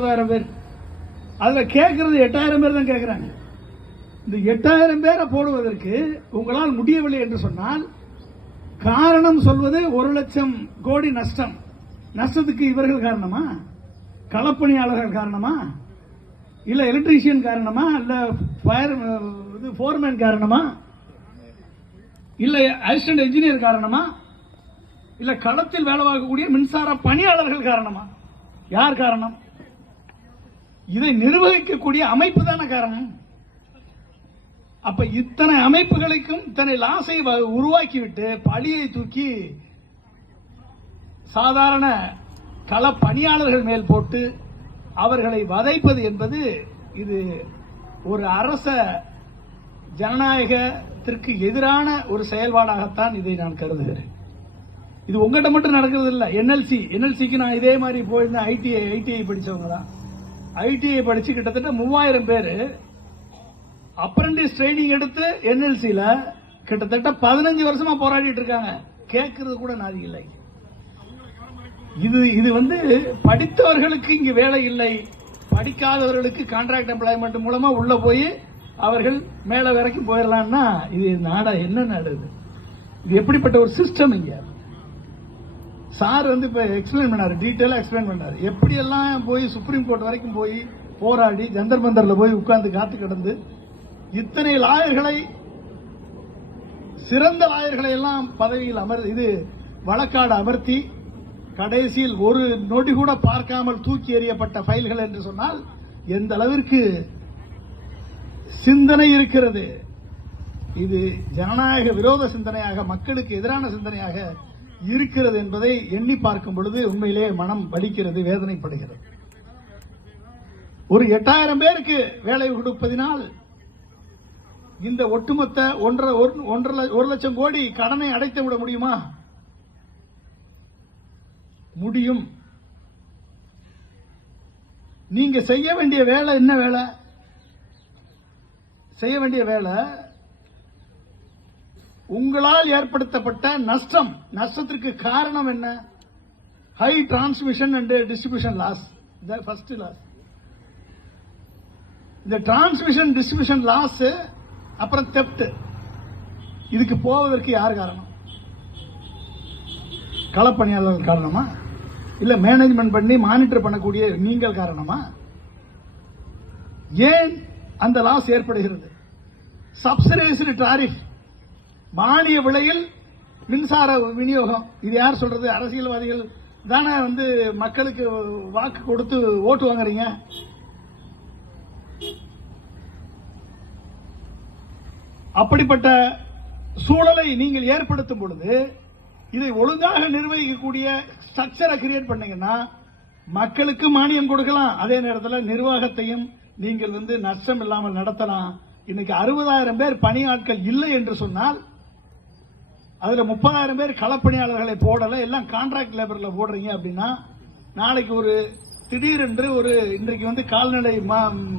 30,000 பேர். அதுல கேட்கறது 8,000 பேர் தான் கேட்கிறாங்க. இந்த 8,000 பேரை போடுவதற்கு உங்களால் முடியவில்லை என்று சொன்னால் காரணம் சொல்வது 1,00,000 கோடி நஷ்டம். நஷ்டத்துக்கு இவர்கள் காரணமா, களப்பணியாளர்கள் காரணமா, இல்ல எலக்ட்ரீஷியன் காரணமா, இல்ல ஃபோர்மேன் காரணமா, இல்ல அசிஸ்டன்ட் இன்ஜினியர் காரணமா, இல்ல களத்தில் வேலை பார்க்கக்கூடிய மின்சார பணியாளர்கள் காரணமா? யார் காரணம்? இதை நிர்வகிக்கக்கூடிய அமைப்பு தானே காரணம். அப்ப இத்தனை அமைப்புகளுக்கும் இத்தனை லாஸை உருவாக்கிவிட்டு பழியை தூக்கி சாதாரண கள பணியாளர்கள் மேல் போட்டு அவர்களை வதைப்பது என்பது இது ஒரு அரச ஜனநாயகத்திற்கு எதிரான ஒரு செயல்பாடாகத்தான் இதை நான் கருதுகிறேன். இது உங்ககிட்ட மட்டும் நடக்கிறது இல்லை. என்எல்சிக்கு நான் இதே மாதிரி போயிருந்தேன். ஐடிஐ படிச்சவங்க தான். ஐடிஐ படிச்சு கிட்டத்தட்ட 3000 பேர் அப்ரண்டிஸ் ட்ரைனிங் எடுத்து என்எல்சியில கிட்டத்தட்ட 15 வருஷமா போராடிட்டு இருக்காங்க. கேட்கறது கூட நாதி இல்லை. இது படித்தவர்களுக்கு இங்கு வேலை இல்லை, படிக்காதவர்களுக்கு கான்ட்ராக்ட் எம்ப்ளாய்மெண்ட் மூலமா உள்ள போய் அவர்கள் மேல வரைக்கும் போயிடலாம்னா இது நாடா என்ன நாடு? இது எப்படிப்பட்ட ஒரு சிஸ்டம்? இங்க சார் இப்ப எக்ஸ்பிளைன் பண்ணாரு, டீட்டெயிலா எக்ஸ்பிளைன் பண்ணாரு. எப்படி எல்லாம் போய் சுப்ரீம் கோர்ட் வரைக்கும் போய் போராடி ஜந்தர் மந்தர்ல போய் உட்கார்ந்து காத்து கிடந்து இத்தனை லாயர்களை, சிறந்த லாயர்களை எல்லாம் பதவியில் வழக்காடு அமர்த்தி கடைசியில் ஒரு நொடி கூட பார்க்காமல் தூக்கி எறியப்பட்ட ஃபைல்கள் என்று சொன்னால் எந்த அளவிற்கு சிந்தனை இருக்கிறது? இது ஜனநாயக விரோத சிந்தனையாக, மக்களுக்கு எதிரான சிந்தனையாக இருக்கிறது என்பதை எண்ணி பார்க்கும் பொழுது உண்மையிலே மனம் வலிக்கிறது, வேதனைப்படுகிறது. ஒரு 8,000 பேருக்கு வேலை கொடுப்பதினால் இந்த ஒட்டுமொத்த 1,00,000 கோடி கடனை அடைத்து விட முடியுமா? முடியும். நீங்க செய்ய வேண்டிய வேலை என்ன? வேலை செய்ய வேண்டிய வேலை உங்களால் ஏற்படுத்தப்பட்ட நஷ்டத்திற்கு காரணம் என்ன? High transmission and distribution loss. First loss. இந்த டிரான்ஸ்மிஷன் டிஸ்ட்ரிபியூஷன் லாஸ், அப்புறம் தெப்ட். இதுக்கு போவதற்கு யார் காரணம்? களப்பணியாளர்கள் காரணமா, இல்ல மேனேஜ்மெண்ட் பண்ணி மானிட்டர் பண்ணக்கூடிய நீங்கள் காரணமா? ஏன் அந்த லாஸ் ஏற்படுகிறது? சப்சிடைஸ்டு டாரிஃப், மானிய விலையில் மின்சார விநியோகம். இது யார் சொல்றது? அரசியல்வாதிகள் தானே மக்களுக்கு வாக்கு கொடுத்து ஓட்டு வாங்குறீங்க. அப்படிப்பட்ட சூழலை நீங்கள் ஏற்படுத்தும் பொழுது இதை ஒழுங்காக நிர்வகிக்கக்கூடிய ஸ்ட்ரக்சரை கிரியேட் பண்ணீங்கன்னா மக்களுக்கு மானியம் கொடுக்கலாம், அதே நேரத்தில் நிர்வாகத்தையும் நீங்கள் நஷ்டம் இல்லாமல் நடத்தலாம். இன்னைக்கு 60,000 பேர் பணியாட்கள் இல்லை என்று சொன்னால் அதுல 30,000 பேர் களப்பணியாளர்களை போடல, எல்லாம் கான்ட்ராக்ட் லேபர்ல போடுறீங்க அப்படின்னா நாளைக்கு ஒரு திடீரென்று இன்றைக்கு கால்நடை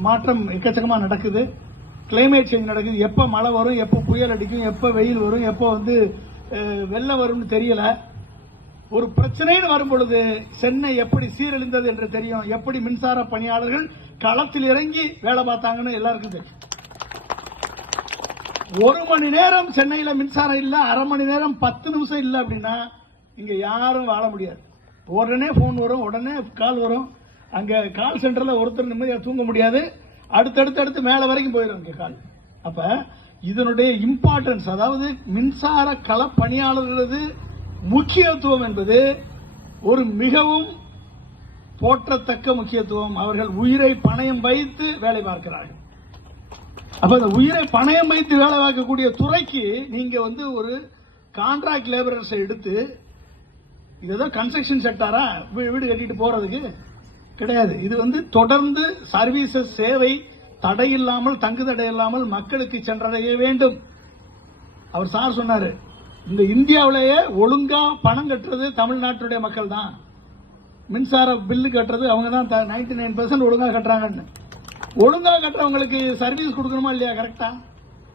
மாற்றம் எக்கச்சக்கமா நடக்குது, கிளைமேட் சேஞ்ச் நடக்குது. எப்ப மழை வரும், எப்ப புயல் அடிக்கும், எப்ப வெயில் வரும், எப்ப வெள்ளம் வரும்னு தெரியல. ஒரு பிரச்சனைன்னு வரும் பொழுது சென்னை எப்படி சீரழிந்தது என்று தெரியும், எப்படி மின்சார பணியாளர்கள் களத்தில் இறங்கி வேலை பார்த்தாங்கன்னு எல்லாருக்கும் தெரியும். 1 மணி நேரம் சென்னையில மின்சாரம் இல்ல, அரை மணி நேரம் 10 நிமிஷம் இல்ல அப்படின்னா இங்க யாரும் வாழ முடியாது. உடனே போன் வரும், உடனே கால் வரும். அங்க கால் சென்டர்ல ஒருத்தர் நிம்மதியா தூங்க முடியாது. அடுத்தடுத்து மேல வரைக்கும் போயிடும் கால். அப்ப இதனுடைய இம்பார்ட்டன்ஸ், அதாவது மின்சார கள பணியாளர்களது முக்கியத்துவம் என்பது ஒரு மிகவும் போற்றத்தக்க முக்கியத்துவம். அவர்கள் உயிரை பணயம் வைத்து வேலை பார்க்கிறார்கள். அப்ப அந்த உயிரை பணயம் வைத்து வேலை பார்க்கக்கூடிய துறைக்கு நீங்க ஒரு கான்ட்ராக்ட் லேபரர்ஸை எடுத்து இதோ கன்ஸ்ட்ரக்ஷன் செக்டாரா வீடு கட்டிட்டு போறதுக்கு கிடையாது. இது தொடர்ந்து சர்வீசஸ் சேவை தடையில்லாமல், தங்கு தடையில்லாமல் மக்களுக்கு சென்றடைய வேண்டும். அவர் சார் சொன்னாரு, இந்த இந்தியாவிலேயே ஒழுங்கா பணம் கட்டுறது தமிழ்நாட்டுடைய மக்கள் தான். மின்சார பில்லு கட்டுறது அவங்க தான் 99% ஒழுங்கா கட்டுறாங்கன்னு. ஒழுங்கா கட்டுறவங்களுக்கு சர்வீஸ் கொடுக்கணுமா இல்லையா? கரெக்டா?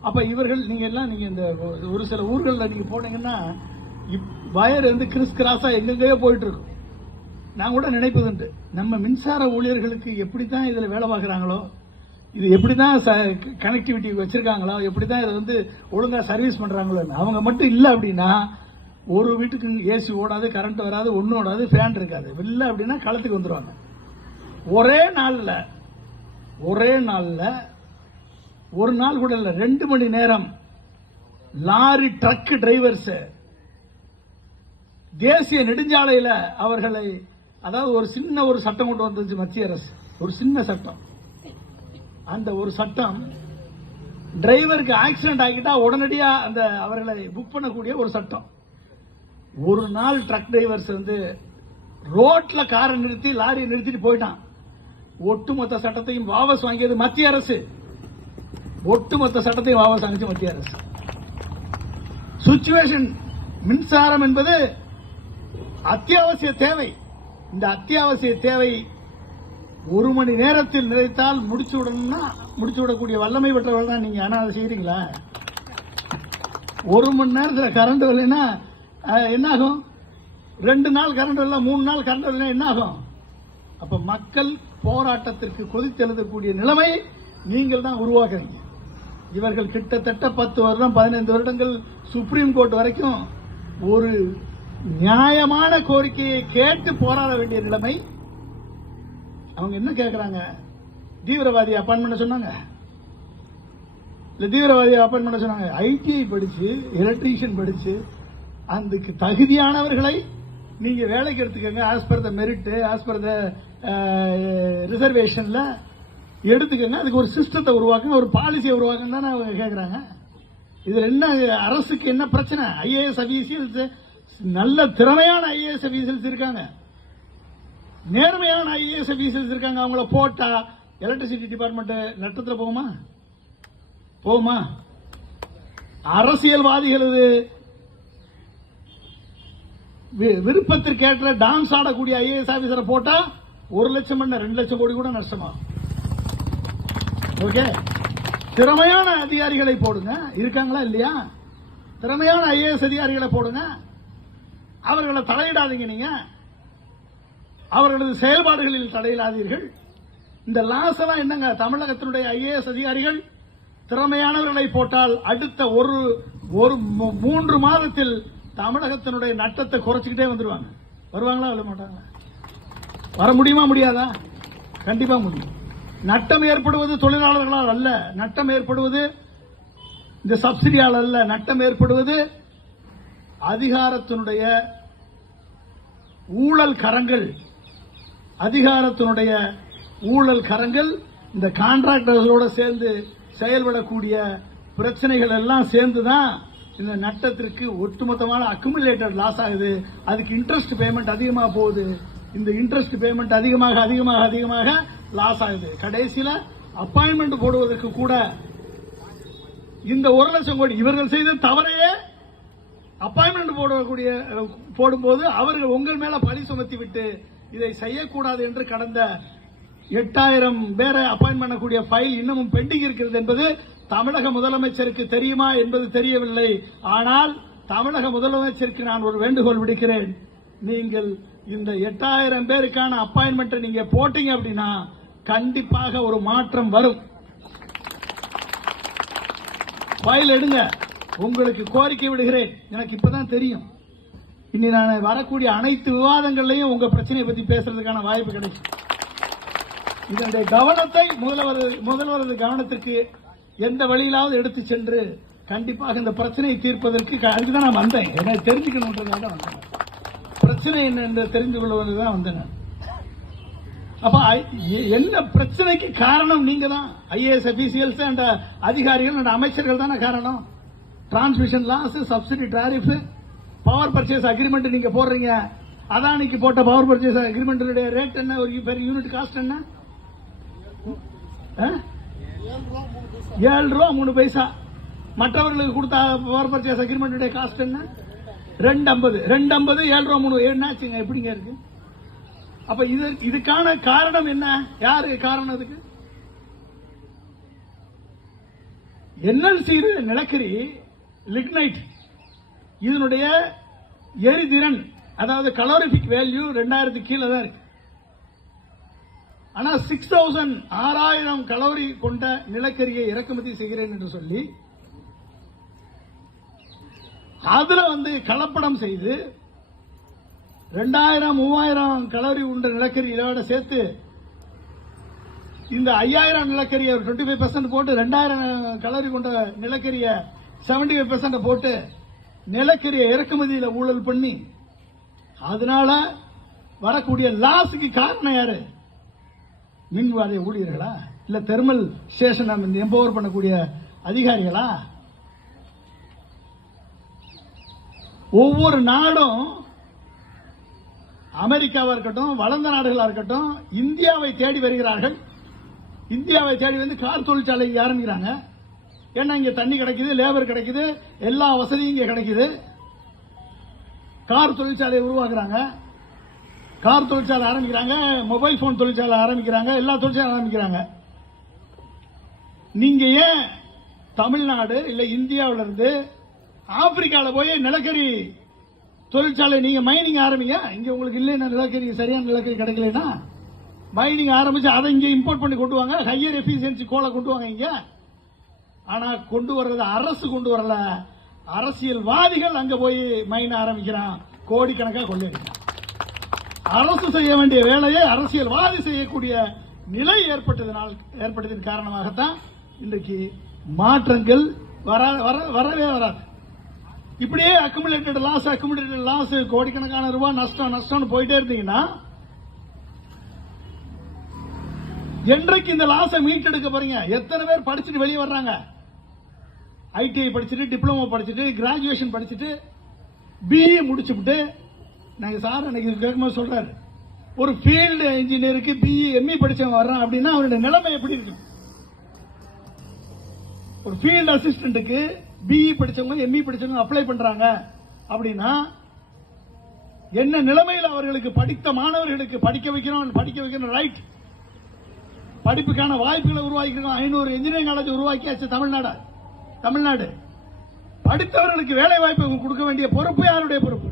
அப்ப இவர்கள் நீங்க இந்த ஒரு சில ஊர்களில் நீங்க போனீங்கன்னா வயர் கிறிஸ் கிராஸா எங்கெங்கயோ போயிட்டு இருக்கும். நான் கூட நினைப்பதுண்டு, நம்ம மின்சார ஊழியர்களுக்கு எப்படித்தான் இதுல வேலை பார்க்குறாங்களோ, இது எப்படிதான் கனெக்டிவிட்டி வச்சிருக்காங்களோ, எப்படிதான் இதை வந்து ஒழுங்கா சர்வீஸ் பண்றாங்களோ, அவங்க மட்டும் இல்லை அப்படின்னா ஒரு வீட்டுக்கு ஏசி ஓடாது, கரண்ட் வராது, ஒன்றும் ஓடாது, ஃபேன் இருக்காது. இல்லை அப்படின்னா களத்துக்கு வந்துடுவாங்க. ஒரே நாளில் ஒரு நாள் கூட இல்லை, 2 மணி நேரம் லாரி ட்ரக் டிரைவர்ஸ் தேசிய நெடுஞ்சாலையில் அவர்களை, அதாவது ஒரு சின்ன ஒரு சட்டம் கொண்டு வந்துச்சு மத்திய அரசு, ஒரு சின்ன சட்டம். அந்த ஒரு சட்டம் டிரைவருக்கு ஆக்சிடென்ட் ஆகிட்டா உடனடியா அந்த அவர்களை புக் பண்ணக்கூடிய ஒரு சட்டம். ஒரு நாள் ட்ரக் டிரைவர்ஸ் வந்து ரோட்ல காரை நிறுத்தி லாரியை நிறுத்திட்டு போயிட்டான். ஒட்டுமொத்த சட்டத்தையும் வாபஸ் வாங்கியது மத்திய அரசு. ஒட்டுமொத்த சட்டத்தையும் வாபஸ் வாங்கிச்சு மத்திய அரசு. சுச்சுவேஷன் மின்சாரம் என்பது அத்தியாவசிய தேவை. இந்த அத்தியாவசிய தேவை 1 மணி நேரத்தில் நிறைத்தால் முடிச்சு விடக்கூடிய வல்லமை பெற்றவர்கள் தான் நீங்க. ஆனா அதை செய்யறீங்களா? 1 மணி நேரத்தில் கரண்ட் வரலைன்னா என்ன ஆகும்? 2 நாள் கரண்ட் வரல, 3 நாள் கரண்ட் வரல, என்ன ஆகும்? அப்ப மக்கள் போராட்டத்திற்கு கொதித்தெழுதக்கூடிய நிலைமை நீங்கள் தான் உருவாக்குறீங்க. இவர்கள் கிட்டத்தட்ட 10 வருடம் 15 வருடங்கள் சுப்ரீம் கோர்ட் வரைக்கும் ஒரு நியாயமான கோரிக்கையை கேட்டு போராட வேண்டிய நிலைமை. அவங்க என்ன கேட்கறாங்க? தீவிரவாதி அப்பாயின் பண்ண சொன்னாங்க, இல்ல தீவிரவாதியை அப்பாயின் பண்ண சொன்னாங்க. ஐடிஐ படிச்சு, எலக்ட்ரீஷியன் படிச்சு, அதுக்கு தகுதியானவர்களை நீங்க வேலைக்கு எடுத்துக்கங்க. As per the merit, as per the ரிசர்வேஷன்ல எடுத்துக்கங்க. அதுக்கு ஒரு சிஸ்டத்தை உருவாக்குங்க, ஒரு பாலிசியை உருவாக்குன்னு தானே அவங்க கேட்கறாங்க. இதுல என்ன அரசுக்கு என்ன பிரச்சனை? ஐஏஎஸ் அபிஷியல்ஸ், நல்ல திறமையான ஐஏஎஸ் அபிஷியல்ஸ் இருக்காங்க, நேர்மையான ஐஏஎஸ் அபிஷியல்ஸ் இருக்காங்க. அவங்கள போட்டா எலக்ட்ரிசிட்டி டிபார்ட்மெண்ட் நட்டத்தில் போகுமா? அரசியல்வாதிகளது விருப்பத்திற்கேற்ற டான்ஸ் ஆடக்கூடிய ஐஏஎஸ் ஆபீசரை போட்டா 1 லட்சம் 2 லட்சம் கோடி கூட நஷ்டமா? ஓகே, திறமையான அதிகாரிகளை போடுங்க. இருக்காங்களா இல்லையா? திறமையான ஐஏஎஸ் அதிகாரிகளை போடுங்க. அவர்களை தலையிடாதீங்க. நீங்க அவர்களது செயல்பாடுகளில் தலையிடாதீர்கள். இந்த லாஸ் எல்லாம் என்னங்க? தமிழகத்தினுடைய ஐஏஎஸ் அதிகாரிகள் திறமையானவர்களை போட்டால் அடுத்த ஒரு 3 மாதத்தில் தமிழகத்தினுடைய நட்டத்தை குறைச்சிக்கிட்டே வந்துருவாங்க. வருவாங்களா? வர மாட்டாங்களா? வர முடியுமா? முடியாதா? கண்டிப்பா முடியும். நட்டம் ஏற்படுவது தொழிலாளர்களால் அல்ல, நட்டம் ஏற்படுவது இந்த சப்சிடியால் அல்ல, நட்டம் ஏற்படுவது அதிகாரத்தினுடைய ஊழல் கரங்கள். அதிகாரத்தினுடைய ஊழல் கரங்கள் இந்த கான்ட்ராக்டர்களோட சேர்ந்து செயல்படக்கூடிய பிரச்சனைகள் எல்லாம் சேர்ந்துதான் இந்த நட்டத்திற்கு ஒட்டுமொத்தமான அக்குமுலேட்டட் லாஸ் ஆகுது. அதுக்கு இன்ட்ரெஸ்ட் பேமெண்ட் அதிகமாக போகுது. இந்த இன்ட்ரெஸ்ட் பேமெண்ட் அதிகமாக லாஸ் ஆகுது. கடைசியில அப்பாயின்மெண்ட் போடுவதற்கு கூட இந்த 1 லட்சம் கோடி இவர்கள் செய்த தவறையே அப்பாயின்மெண்ட் போடும்போது அவர்கள் உங்கள் மேல பழி சுமத்தி விட்டு இதை செய்யக்கூடாது என்று கடந்த 8000 பேரை அப்பாயின்ட் பண்ணக்கூடிய ஃபைல் இன்னமும் பெண்டிங் இருக்கிறது என்பது தமிழக முதலமைச்சருக்கு தெரியுமா என்பது தெரியவில்லை. ஆனால் தமிழக முதலமைச்சருக்கு நான் ஒரு வேண்டுகோள் விடுக்கிறேன். நீங்கள் இந்த 8000 பேருக்கான அப்பாயின்மெண்ட் நீங்க போட்டீங்க அப்படின்னா கண்டிப்பாக ஒரு மாற்றம் வரும். ஃபைல் எடுங்க. உங்களுக்கு கோரிக்கை விடுகிறேன். எனக்கு இப்பதான் தெரியும். இனி நான் வரக்கூடிய அனைத்து விவாதங்களையும் உங்க பிரச்சனையை பத்தி பேசுறதுக்கான வாய்ப்பு கிடைக்கும். இதனுடைய கவனத்தை முதல்வரது கவனத்திற்கு எந்த வழியிலாவது எடுத்து சென்று கண்டிப்பாக இந்த பிரச்சனையை தீர்ப்பதற்கு அதுதான் நான் வந்தேன். என்ன தெரிஞ்சுக்கணும்ன்றதுனால தான் வந்தேன். பிரச்சனை என்ன என்று தெரிந்து கொள்வதுதான் வந்தேன். அப்ப என்ன பிரச்சனைக்கு காரணம் நீங்க தான். ஐஏஎஸ் அபிஷியல்ஸ் அண்ட் அதிகாரிகள் அண்ட் அமைச்சர்கள் தானே காரணம். Transmission loss, subsidy tariff, power purchase agreement நீங்க போடுறீங்க. அதானிக்கு போட்ட பவர் பர்ச்சேஸ் அக்ரிமெண்ட் ரேட் என்ன? ஒரு யூனிட் காஸ்ட் என்ன? 7 ரூபா 3 பைசா. மற்றவர்களுக்கு கொடுத்த பவர் பர்ச்சேஸ் அக்ரிமெண்ட் காஸ்ட் என்ன? 250. 7 ரூபா 3 என்னாச்சுங்க? எப்படிங்க இருக்கு? அப்ப இதுக்கான காரணம் என்ன? யாரு காரணம்? இதுக்கு NLC நிலக்கரி லிக்னைட் இதனுடைய எரிதிறன் அதாவது கலோரிஃபிக் வேல்யூ 2000 கீழே தான் இருக்கு. ஆனா 6000 கலோரி கொண்ட நிலக்கரியை இறக்குமதி செய்கிறேன் என்று சொல்லி அதுல கலப்படம் செய்து 2000-3000 கலோரி உண்ட நிலக்கரி இதோட சேர்த்து இந்த 5000 நிலக்கரியை 25% போட்டு 2000 கலோரி கொண்ட நிலக்கரியை 75% போட்டு நிலக்கரியை இறக்குமதியில் ஊழல் பண்ணி அதனால வரக்கூடிய லாஸுக்கு காரணம் யாரு? மின் வாரிய ஊழியர்களா இல்ல தெர்மல் ஸ்டேஷன் எம்பவர் பண்ணக்கூடிய அதிகாரிகளா? ஒவ்வொரு நாடும் அமெரிக்காவா இருக்கட்டும் வளர்ந்த நாடுகளா இருக்கட்டும் இந்தியாவை தேடி வருகிறார்கள். இந்தியாவை தேடி வந்து கார் தொழிற்சாலை ஆரம்பிக்கிறாங்க. ஏன்னா இங்க தண்ணி கிடைக்குது, லேபர் கிடைக்குது, எல்லா வசதியும் இங்க கிடைக்குது. கார் தொழிற்சாலை உருவாக்குறாங்க, கார் தொழிற்சாலை ஆரம்பிக்கிறாங்க, மொபைல் போன் தொழிற்சாலை ஆரம்பிக்கிறாங்க, எல்லா தொழிற்சாலை ஆரம்பிக்கிறாங்க. நீங்க ஏன் தமிழ்நாடு இல்ல இந்தியாவில இருந்து ஆப்பிரிக்காவில் போய் நிலக்கரி தொழிற்சாலை நீங்க மைனிங் ஆரம்பிங்க. இங்க உங்களுக்கு இல்லைன்னா நிலக்கரி சரியான நிலக்கரி கிடைக்கலன்னா மைனிங் ஆரம்பிச்சு அதை இங்க இம்போர்ட் பண்ணி கொண்டு வாங்க. ஹையர் எஃபிஷியன்சி கோலை கொண்டு வாங்க இங்க. ஆனா கொண்டு வர்றது அரசு கொண்டு வரல, அரசியல்வாதிகள் அங்க போய் மைன் ஆரம்பிக்கிறான், கோடிக்கணக்காக கொள்ளையடிக்கிறான். அரசு செய்ய வேண்டிய வேலையை அரசியல்வாதி செய்யக்கூடிய நிலை ஏற்பட்டதன் காரணமாகத்தான் இன்றைக்கு மாற்றங்கள் வரவே வராது. இப்படியே அக்குமுலேட்டட் லாஸ் கோடிக்கணக்கான ரூபாய் நஷ்டம் போயிட்டே இருந்தீங்கன்னா என்றைக்கு இந்த லாஸை மீட்டெடுக்க போறீங்க? எத்தனை பேர் படிச்சுட்டு வெளியே வர்றாங்க? ஐடிஐ படிச்சுட்டு, டிப்ளமோ படிச்சுட்டு, கிராஜுவேஷன் படிச்சுட்டு, பிஇ முடிச்சுட்டு, நாங்க சார் அன்னைக்கு கேட்கும்போது சொல்றாரு, ஒரு ஃபீல்டு இன்ஜினியருக்கு பிஇ எம்இ படிச்சவங்க வர்றான் அப்படின்னா அவருடைய நிலைமை எப்படி இருக்கு? ஒரு ஃபீல்டு அசிஸ்டன்ட்டுக்கு பிஇ படிச்சவங்க எம்இ படிச்சவங்க அப்ளை பண்றாங்க அப்படின்னா என்ன நிலைமையில் அவர்களுக்கு படித்த மாணவர்களுக்கு படிக்க வைக்கணும் ரைட், படிப்புக்கான வாய்ப்புகளை உருவாக்கி 500 இன்ஜினியரிங் காலேஜ் உருவாக்கியாச்சு தமிழ்நாடு. படித்தவர்களுக்கு வேலை வாய்ப்பு கொடுக்க வேண்டிய பொறுப்பு யாருடைய பொறுப்பு?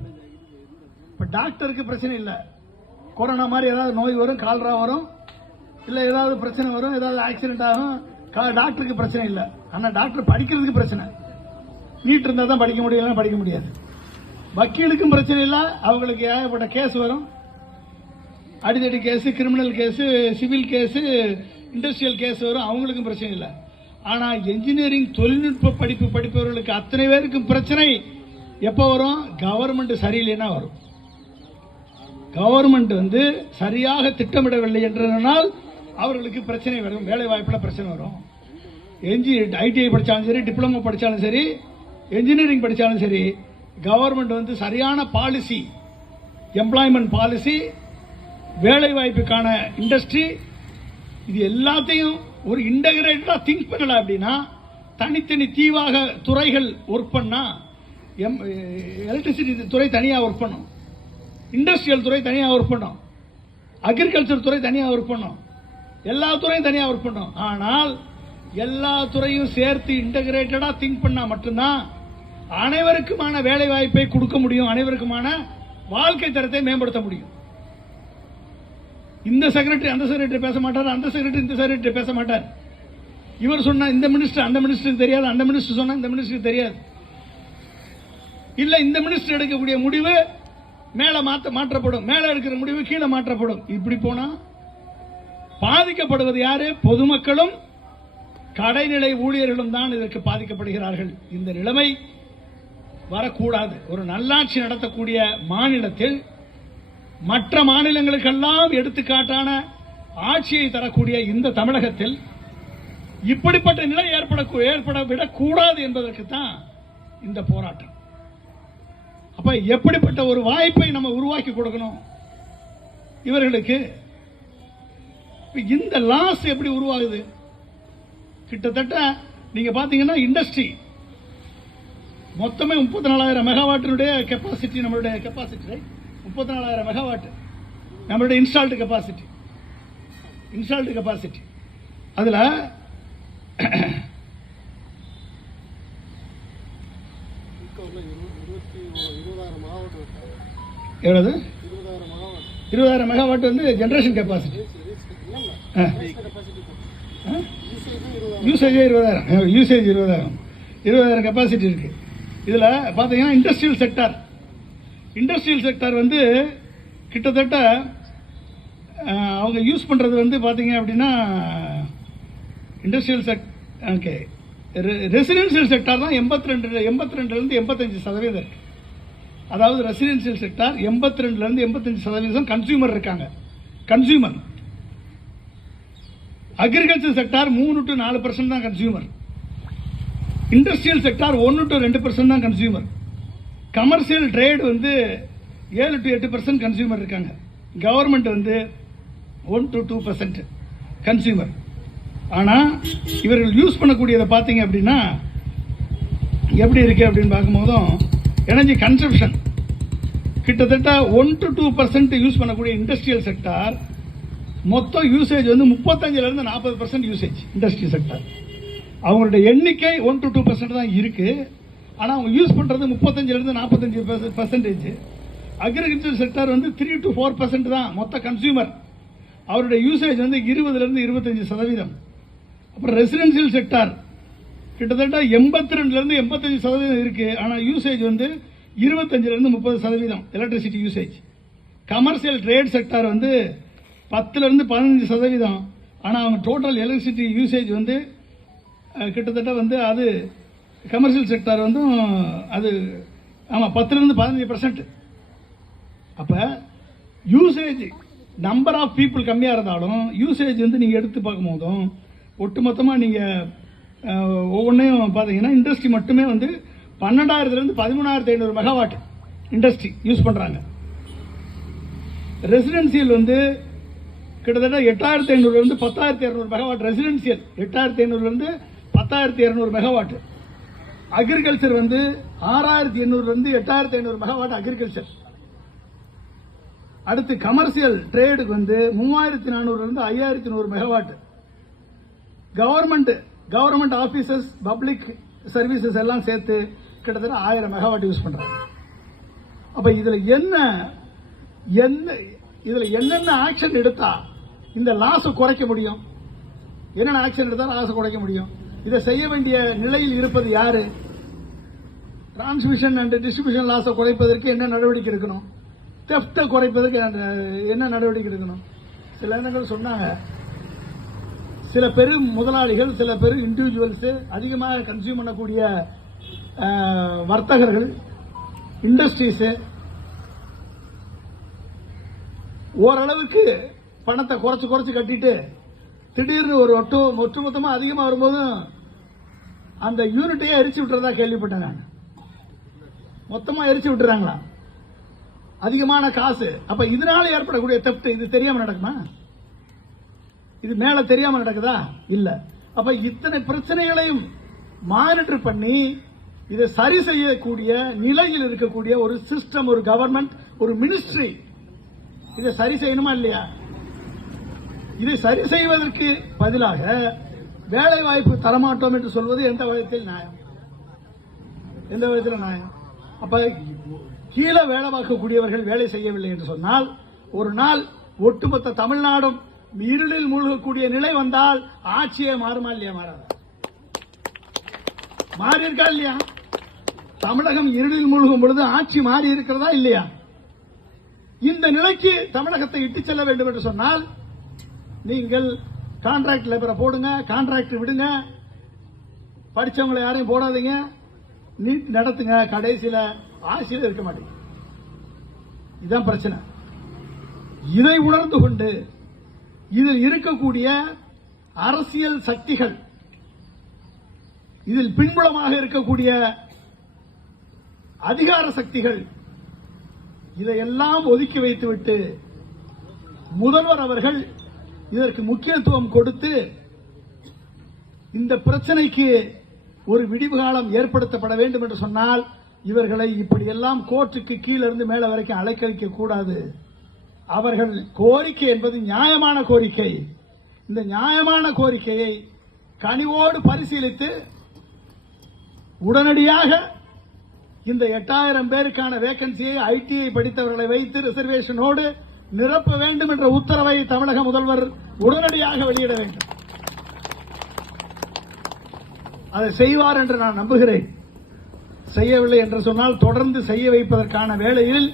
இப்ப டாக்டருக்கு பிரச்சனை இல்ல, கொரோனா மாதிரி ஏதாவது நோய் வரும், கால்ரா வரும், இல்ல ஏதாவது பிரச்சனை வரும், ஏதாவது ஆக்சிடென்ட் ஆகும், டாக்டருக்கு பிரச்சனை இல்ல. ஆனா டாக்டர் படிக்கிறதுக்கு பிரச்சனை. நீட் இருந்தா தான் படிக்க முடியல, படிக்க முடியாது. வக்கீலுக்கும் பிரச்சனை இல்ல, அவங்களுக்கு ஏகப்பட்ட கேஸ் வரும், அடிதடி case, criminal case, civil case, industrial case வரும், அவங்களுக்கும் பிரச்சனை இல்லை. ஆனா என்ஜினியரிங் தொழில்நுட்ப படிப்பு படிப்பவர்களுக்கு அத்தனை பேருக்கும் பிரச்சனை எப்ப வரும்? கவர்மெண்ட் சரியில்லைன்னா வரும். கவர்மெண்ட் சரியாக திட்டமிடவில்லை என்றால் அவர்களுக்கு பிரச்சனை வரும், வேலை வாய்ப்புல பிரச்சனை வரும். ஐடிஐ படிச்சாலும் சரி, டிப்ளமோ படிச்சாலும் சரி, என்ஜினியரிங் படிச்சாலும் சரி, கவர்மெண்ட் சரியான பாலிசி, எம்ப்ளாய்மெண்ட் பாலிசி, வேலை வாய்ப்புக்கான இண்டஸ்ட்ரி, இது எல்லாத்தையும் ஒரு இன்டகிரேட்டடா திங்க் பண்ணல அப்படின்னா தனித்தனி தீவாக துறைகள் ஒர்க் பண்ணா, எலக்ட்ரிசிட்டி துறை தனியா ஒர்க் பண்ணும், இண்டஸ்ட்ரியல் துறை தனியா ஒர்க் பண்ணும், அக்ரிகல்ச்சர் துறை தனியா ஒர்க் பண்ணும், எல்லா துறையும் தனியா ஒர்க் பண்ணும். ஆனால் எல்லா துறையும் சேர்த்து இன்டகிரேட்டடா திங்க் பண்ணா மட்டும்தான் அனைவருக்குமான வேலை வாய்ப்பை கொடுக்க முடியும், அனைவருக்குமான வாழ்க்கை தரத்தை மேம்படுத்த முடியும். இந்த செக்ரட்டரி அந்த செக்ரட்டரி பேச மாட்டார், அந்த செக்ரட்டரி இந்த செக்ரட்டரி பேச மாட்டார். இவர் சொன்னா இந்த மினிஸ்டர் அந்த மினிஸ்டருக்கு தெரியாது, அந்த மினிஸ்டர் சொன்னா இந்த மினிஸ்டருக்கு தெரியாது. இல்ல இந்த மினிஸ்டர் எடுக்கக்கூடிய முடிவு மேல மாற்றப்படும், மேல எடுக்கிற முடிவு கீழே மாற்றப்படும். இப்படி போனா பாதிக்கப்படுவது யாரு? பொதுமக்களும் கடைநிலை ஊழியர்களும் தான் இதற்கு பாதிக்கப்படுகிறார்கள். இந்த நிலைமை வரக்கூடாது. ஒரு நல்லாட்சி நடத்தக்கூடிய மாநிலத்தில் மற்ற மாநிலங்களுக்கெல்லாம் எடுத்துக்காட்டான ஆட்சியை தரக்கூடிய இந்த தமிழகத்தில் இப்படிப்பட்ட நிலை ஏற்பட விடக்கூடாது என்பதற்கு தான் இந்த போராட்டம். அப்ப எப்படிப்பட்ட ஒரு வாய்ப்பை நம்ம உருவாக்கி கொடுக்கணும் இவர்களுக்கு? இந்த லாஸ் எப்படி உருவாகுது? கிட்டத்தட்ட நீங்க பாத்தீங்கன்னா இண்டஸ்ட்ரி மொத்தமே 34,000 மெகாவாட்டினுடைய கெப்பாசிட்டி, நம்மளுடைய கெப்பாசிட்டி 34,000 மெகாவாட் நம்மளுடைய இன்ஸ்டால்டு கெப்பாசிட்டி. அதுல எவ்வளவு? 20,000 மெகாவாட் வந்து ஜென்ரேஷன் கெப்பாசிட்டி. யூசேஜ் 20,000 கெப்பாசிட்டி இருக்கு. இதில் பார்த்தீங்கன்னா இண்டஸ்ட்ரியல் செக்டார் வந்து கிட்டத்தட்ட அவங்க யூஸ் பண்ணுறது வந்து பார்த்தீங்க அப்படின்னா ஓகே ரெசிடென்சியல் செக்டார் தான் 82லேருந்து 85% இருக்கு. அதாவது ரெசிடென்சியல் செக்டார் 82லேருந்து 85% கன்சியூமர் இருக்காங்க. கன்சியூமர் அக்ரிகல்ச்சர் செக்டார் 3 to 4% தான் கன்சியூமர். இண்டஸ்ட்ரியல் செக்டார் 1 to 2% தான் கன்சியூமர். கமர்ஷியல் ட்ரேட் வந்து 7 to 8% கன்சியூமர் இருக்காங்க. கவர்மெண்ட் வந்து 1 to 2% கன்சியூமர். ஆனால் இவர்கள் யூஸ் பண்ணக்கூடியதை பார்த்தீங்க அப்படின்னா எப்படி இருக்கு அப்படின்னு பார்க்கும்போதும் எனர்ஜி கன்சப்ஷன் கிட்டத்தட்ட 1 to 2% யூஸ் பண்ணக்கூடிய இண்டஸ்ட்ரியல் செக்டார் மொத்தம் யூசேஜ் வந்து 35லேருந்து 40% யூசேஜ் இண்டஸ்ட்ரியல் செக்டார். அவங்களுடைய எண்ணிக்கை 1 to 2% தான் இருக்கு. ஆனால் அவங்க யூஸ் பண்ணுறது 35லேருந்து 45%. அக்ரிகல்ச்சர் செக்டார் வந்து 3 to 4% தான் மொத்த கன்சியூமர். அவருடைய யூசேஜ் வந்து 20லேருந்து 25%. அப்புறம் ரெசிடென்சியல் செக்டார் கிட்டத்தட்ட 82லேருந்து 85% இருக்கு. ஆனால் யூசேஜ் வந்து 25லேருந்து 30% electricity usage. Commercial trade sector வந்து 10லேருந்து 15%. ஆனால் அவங்க டோட்டல் எலக்ட்ரிசிட்டி யூசேஜ் வந்து கிட்டத்தட்ட வந்து அது கமர்ஷியல் செக்டார் வந்து அது ஆமாம் 10லேருந்து 15%. அப்போ யூசேஜ் நம்பர் ஆஃப் பீப்புள் கம்மியாக இருந்தாலும் யூசேஜ் வந்து நீங்கள் எடுத்து பார்க்கும் போதும் ஒட்டுமொத்தமாக நீங்கள் ஒவ்வொன்றையும் பார்த்தீங்கன்னா இண்டஸ்ட்ரி மட்டுமே வந்து 12,000லேருந்து 13,500 மெகாவாட் இண்டஸ்ட்ரி யூஸ் பண்ணுறாங்க. ரெசிடென்சியல் வந்து கிட்டத்தட்ட 8,500லேருந்து 10,200 மெகாவாட் ரெசிடென்சியல். 8,500லேருந்து 10,200 மெகாவாட். அக்ரிகல்ச்சர் வந்து 6,800லேருந்து 8,500 மெகாவாட் அக்ரிகல்ச்சர். அடுத்து கமர்ஷியல் ட்ரேடுக்கு வந்து 3,400லேருந்து 5,100 megawatt. Government offices public services எல்லாம் சேர்த்து கிட்டத்தட்ட 1000 மெகாவாட் யூஸ் பண்றாங்க. அப்ப இதுல என்னென்ன ஆக்ஷன் எடுத்தா இந்த லாஸை குறைக்க முடியும்? என்னென்ன ஆக்ஷன் எடுத்தா லாஸை குறைக்க முடியும்? இதை செய்ய வேண்டிய நிலையில் இருப்பது யாரு? டிரான்ஸ்மிஷன் அண்ட் டிஸ்ட்ரிபியூஷன் லாஸை குறைப்பதற்கு என்ன நடவடிக்கை எடுக்கணும்? தெஃப்ட்டை குறைப்பதற்கு என்ன நடவடிக்கை எடுக்கணும்? சில இடங்கள் சொன்னாங்க, சில பெரும் முதலாளிகள், சில பெரும் இண்டிவிஜுவல்ஸ், அதிகமாக கன்சியூம் பண்ணக்கூடிய வர்த்தகர்கள், இண்டஸ்ட்ரீஸ் ஓரளவுக்கு பணத்தை குறைச்சு கட்டிட்டு திடீர்னு ஒரு ஒட்டுமொத்தமாக அதிகமாக வரும்போதும் அந்த யூனிட்டையே எரிச்சு விட்டுறதா கேள்விப்பட்டேன் நான். மொத்தமாக எரிச்சு விட்டுறாங்களா அதிகமான காசு. அப்ப இதனால ஏற்படக்கூடிய தெஃப்ட் இது தெரியாம நடக்குமா? இது மேல தெரியாம நடக்குதா? இல்ல. அப்ப இத்தனை பிரச்சனைகளையும் மானிட்டர் பண்ணி இதை சரி செய்யக்கூடிய நிலையில் இருக்கக்கூடிய ஒரு சிஸ்டம், ஒரு கவர்மெண்ட், ஒரு மினிஸ்ட்ரி இதை சரி செய்யணுமா இல்லையா? இதை சரி செய்வதற்கு பதிலாக வேலை வாய்ப்பு தரமாட்டோம் என்று சொல்வது எந்த விதத்தில் நியாயம்? எந்த விதத்தில் நியாயம்? அப்ப கீழே வேலை பார்க்கக்கூடியவர்கள் வேலை செய்யவில்லை என்று சொன்னால் ஒரு நாள் ஒட்டுமொத்த தமிழ்நாடும் இருளில் மூழ்கக்கூடிய நிலை வந்தால் ஆட்சியே மாறுமா இல்லையா? மாறாதா? மாறி இருக்கா இல்லையா? தமிழகம் இருளில் மூழ்கும் பொழுது ஆட்சி மாறி இருக்கிறதா இல்லையா? இந்த நிலைக்கு தமிழகத்தை இட்டு செல்ல வேண்டும் என்று சொன்னால் நீங்கள் கான்ட்ராக்ட் லேபரை போடுங்க, கான்ட்ராக்ட் விடுங்க, படிச்சவங்களை யாரையும் போடாதீங்க, நீட் நடத்துங்க, கடைசியில ஆட்சியில் இருக்க மாட்டேங்க. இதுதான் பிரச்சனை. இதை உணர்ந்து கொண்டு இதில் இருக்கக்கூடிய அரசியல் சக்திகள், இதில் பின்புலமாக இருக்கக்கூடிய அதிகார சக்திகள் இதையெல்லாம் ஒதுக்கி வைத்துவிட்டு முதல்வர் அவர்கள் இதற்கு முக்கியத்துவம் கொடுத்து இந்த பிரச்சனைக்கு ஒரு விடிவு காலம் ஏற்படுத்தப்பட வேண்டும் என்று சொன்னால் இவர்களை இப்படியெல்லாம் கோர்ட்டுக்கு கீழிருந்து மேல வரைக்கும் அலைக்கழிக்க கூடாது. அவர்கள் கோரிக்கை என்பது நியாயமான கோரிக்கை. இந்த நியாயமான கோரிக்கையை கனிவோடு பரிசீலித்து உடனடியாக இந்த 8000 பேருக்கான வேகன்சியை ஐடிஐ படித்தவர்களை வைத்து ரிசர்வேஷனோடு நிரப்ப வேண்டும் என்ற உத்தரவை தமிழக முதல்வர் உடனடியாக வெளியிட வேண்டும். அதை செய்வார் என்று நான் நம்புகிறேன். செய்யவில்லை என்று சொன்னால் தொடர்ந்து செய்ய வைப்பதற்கான வேளையில்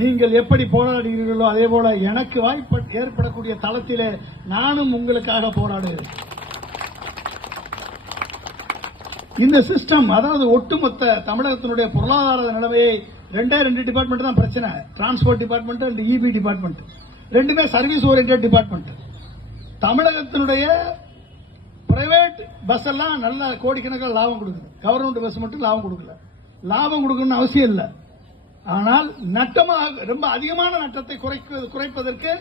நீங்கள் எப்படி போராடுகிறீர்களோ அதே போல எனக்கு வாய்ப்பு ஏற்படக்கூடிய தளத்திலே நானும் உங்களுக்காக போராடுகிறேன். இந்த சிஸ்டம், அதாவது ஒட்டுமொத்த தமிழகத்தினுடைய பொருளாதார நிலைமையை 2 டிபார்ட்மெண்ட் தான் பிரச்சனை. Transport department and EB department ரெண்டுமே சர்வீஸ் ஓரியன்டட் டிபார்ட்மெண்ட். தமிழகத்தினுடைய பிரைவேட் பஸ் எல்லாம் நல்ல கோடிக்கணக்கில் லாபம் கொடுக்குது. கவர்மெண்ட் பஸ் மட்டும் லாபம் கொடுக்கல. லாபம் கொடுக்கணும்னு அவசியம் இல்லை. ஆனால் நட்டமாக ரொம்ப அதிகமான நட்டத்தை குறைப்பதற்கு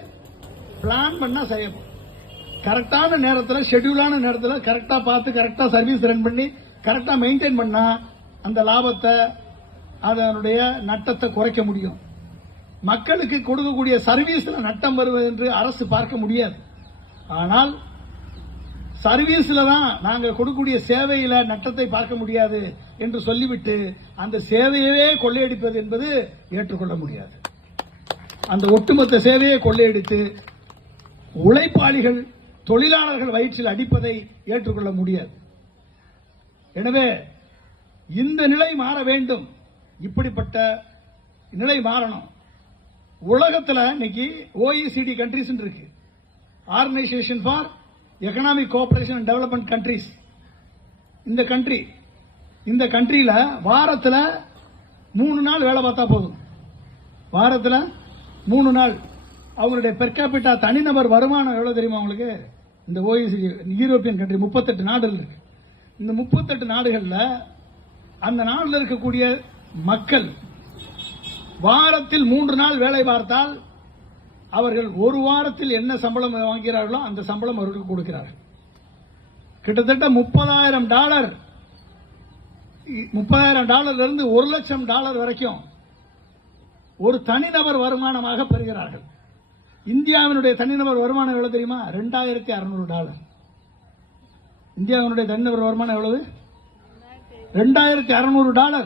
பிளான் பண்ணா செய்யணும். கரெக்டான நேரத்தில், ஷெட்யூலான நேரத்தில் கரெக்டா பார்த்து கரெக்டா சர்வீஸ் ரன் பண்ணி கரெக்டா மெயின்டைன் பண்ணா அந்த லாபத்தை, அதனுடைய நட்டத்தை குறைக்க முடியும். மக்களுக்கு கொடுக்கக்கூடிய சர்வீஸ்ல நட்டம் வருவது என்று அரசு பார்க்க முடியாது. ஆனால் சர்வீஸ்ல தான் நாங்கள் கொடுக்கக்கூடிய சேவையில நட்டத்தை பார்க்க முடியாது என்று சொல்லிவிட்டு அந்த சேவையவே கொள்ளையடிப்பது என்பது ஏற்றுக்கொள்ள முடியாது. அந்த ஒட்டுமொத்த சேவையை கொள்ளையடித்து உழைப்பாளிகள், தொழிலாளர்கள் வயிற்றில் அடிப்பதை ஏற்றுக்கொள்ள முடியாது. எனவே இந்த நிலை மாற வேண்டும். இப்படிப்பட்ட நிலை மாறணும். உலகத்தில் இன்னைக்கு OECD கண்ட்ரிஸ் இருக்கு, organisation for economic cooperation and development countries. இந்த கண்ட்ரியில வாரத்தில் 3 நாள் வேலை பார்த்தா போதும். வாரத்தில் 3 நாள். அவங்களுடைய பெர் கேபிட்டா தனிநபர் வருமானம் எவ்வளவு தெரியுமா உங்களுக்கு? இந்த OECD யூரோப்பியன் கண்ட்ரி 38 நாடுகள் இருக்கு. இந்த 38 நாடுகள்ல அந்த நாட்டில் இருக்கக்கூடிய மக்கள் வாரத்தில் 3 நாள் வேலை பார்த்தால் அவர்கள் ஒரு வாரத்தில் என்ன சம்பளம் வாங்குகிறார்களோ அந்த சம்பளம் அவர்களுக்கு கொடுக்கிறார்கள். கிட்டத்தட்ட $30,000 இருந்து $1,00,000 வரைக்கும் ஒரு தனிநபர் வருமானமாக பெறுகிறார்கள். இந்தியாவினுடைய தனிநபர் வருமானம் எவ்வளவு தெரியுமா? $2,600. இந்தியாவினுடைய தனிநபர் வருமானம் எவ்வளவு? $2,600.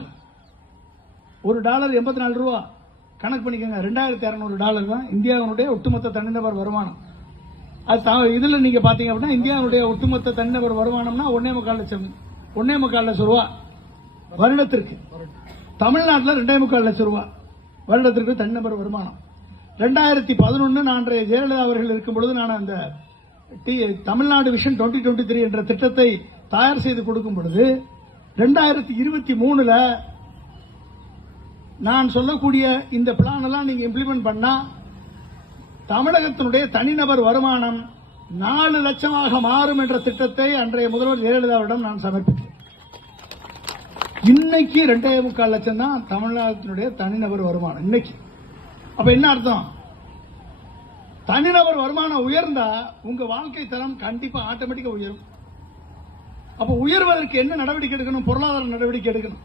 ஒரு டாலர் 84 ரூபா. கணக்கு பண்ணிக்கோங்க. $2,600 தான் இந்தியாவினுடைய ஒட்டுமொத்த தனிநபர் வருமானம். அது இதுல நீங்க பாத்தீங்க அப்படின்னா இந்தியாவுடைய ஒட்டுமொத்த தனிநபர் வருமானம்னா 1,25 லட்சம் ரூபா வருடத்திற்கு. தமிழ்நாட்டில் 2,25 லட்சம் ரூபா வருடத்திற்கு தனிநபர் வருமானம். 2011 நான் ஜெயலலிதா அவர்கள் இருக்கும் பொழுது நான் அந்த தமிழ்நாடு விஷன் 2023 என்ற திட்டத்தை தயார் செய்து கொடுக்கும் பொழுது 2023 நான் சொல்லக்கூடிய இந்த பிளான் எல்லாம் நீங்க இம்ப்ளிமெண்ட் பண்ணா தமிழகத்தினுடைய தனிநபர் வருமானம் 4 லட்சமாக மாறும் என்ற திட்டத்தை அன்றைய முதல்வர் ஜெயலலிதாவிடம் நான் சமர்ப்பித்தேன். இன்னைக்கு 2,25 லட்சம் தான் தமிழ்நாட்டினுடைய தனிநபர் வருமானம் இன்னைக்கு. அப்ப என்ன அர்த்தம்? தனிநபர் வருமானம் உயர்ந்தா உங்க வாழ்க்கை தரம் கண்டிப்பா ஆட்டோமேட்டிக்கா உயரும். அப்ப உயர்வதற்கு என்ன நடவடிக்கை எடுக்கணும்? பொருளாதார நடவடிக்கை எடுக்கணும்.